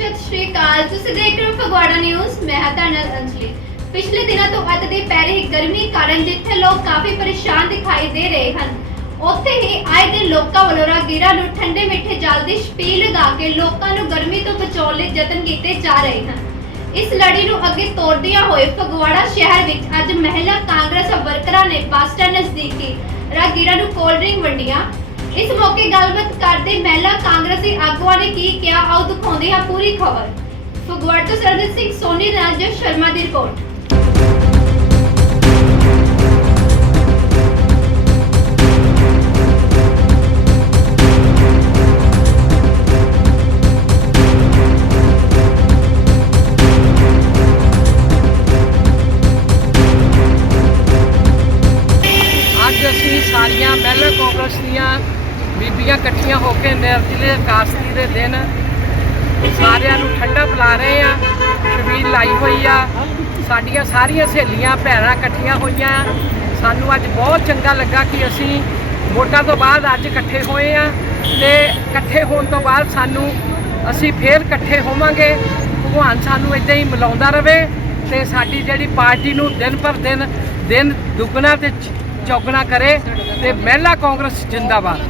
ਸਤਿ ਸ਼੍ਰੀ ਅਕਾਲ। ਤੁਸੀਂ ਦੇਖ ਰਹੇ ਹੋ ਫਗਵਾੜਾ ਨਿਊਜ਼। ਮੈਂ ਹਾਂ ਤੁਹਾਡੇ ਅੰਜਲੀ। ਪਿਛਲੇ ਦਿਨਾਂ ਤੋਂ ਅੱਤ ਦੇ ਪੈਰੇ ਹੀ ਗਰਮੀ ਕਾਰਨ ਜਿੱਥੇ ਲੋਕ ਕਾਫੀ ਪਰੇਸ਼ਾਨ ਦਿਖਾਈ ਦੇ ਰਹੇ ਹਨ, ਉੱਥੇ ਹੀ ਆਏ ਦਿਨ ਲੋਕਾਂ ਵੱਲੋਂ ਰਾਗੀਰਾ ਨੂੰ ਠੰਡੇ ਮਿੱਠੇ ਜਲ ਦੀ ਛਪੀਲ ਲਗਾ ਕੇ ਲੋਕਾਂ ਨੂੰ ਗਰਮੀ ਤੋਂ ਬਚਾਉਣ ਲਈ ਯਤਨ ਕੀਤੇ ਜਾ ਰਹੇ ਹਨ। ਇਸ ਲੜੀ ਨੂੰ ਅੱਗੇ ਤੋਰਦਿਆਂ ਹੋਏ ਫਗਵਾੜਾ ਸ਼ਹਿਰ ਵਿੱਚ ਅੱਜ ਮਹਿਲਾ ਕਾਂਗਰਸ ਵਰਕਰਾਂ ਨੇ ਬੱਸ ਸਟੈਂਡ ਨਜ਼ਦੀਕੀ ਰਾਗੀਰਾ ਨੂੰ ਕੋਲਡ ਡਰਿੰਕ ਵੰਡੀਆਂ। ਇਸ ਮੌਕੇ ਗੱਲਬਾਤ ਕਰਦੇ ਮਹਿਲਾ ਕਾਂਗਰਸੀ ਆਗੂਆਂ ਨੇ ਕੀ ਕਿਹਾ, ਆਓ ਦਿਖਾਉਂਦੇ ਹਾਂ ਪੂਰੀ ਖਬਰ। ਫਗਵਾੜਾ ਤੋਂ ਸਰਜੀਤ ਸਿੰਘ ਸੋਨੀ ਨਾਲ ਸ਼ਰਮਾ ਦੀ ਰਿਪੋਰਟ। ਸਾਰੀਆਂ ਮਹਿਲਾ ਕਾਂਗਰਸ ਦੀਆਂ ਬੀਬੀਆਂ ਇਕੱਠੀਆਂ ਹੋ ਕੇ ਨਿਰਜਲੇ ਕਾਸਤੀ ਦੇ ਦਿਨ ਸਾਰਿਆਂ ਨੂੰ ਠੰਡਾ ਪਿਲਾ ਰਹੇ ਆ ਛਬੀਲ ਲਾਈ ਹੋਈ ਆ। ਸਾਡੀਆਂ ਸਾਰੀਆਂ ਸਹੇਲੀਆਂ, ਭੈਣਾਂ ਇਕੱਠੀਆਂ ਹੋਈਆਂ ਸਾਨੂੰ ਅੱਜ ਬਹੁਤ ਚੰਗਾ ਲੱਗਾ ਕਿ ਅਸੀਂ ਵੋਟਾਂ ਤੋਂ ਬਾਅਦ ਅੱਜ ਇਕੱਠੇ ਹੋਏ ਆ ਤੇ ਇਕੱਠੇ ਹੋਣ ਤੋਂ ਬਾਅਦ ਸਾਨੂੰ ਅਸੀਂ ਫੇਰ ਇਕੱਠੇ ਹੋਵਾਂਗੇ। ਭਗਵਾਨ ਸਾਨੂੰ ਇਦਾਂ ਹੀ ਮਿਲਾਉਂਦਾ ਰਵੇ ਤੇ ਸਾਡੀ ਜਿਹੜੀ ਪਾਰਟੀ ਨੂੰ ਦਿਨ ਪਰ ਦਿਨ ਦਿਨ ਦੁੱਗਣਾ ਤੇ ਚੌਗਣਾ ਕਰੇ ਤੇ ਮਹਿਲਾ ਕਾਂਗਰਸ ਜਿੰਦਾਬਾਦ।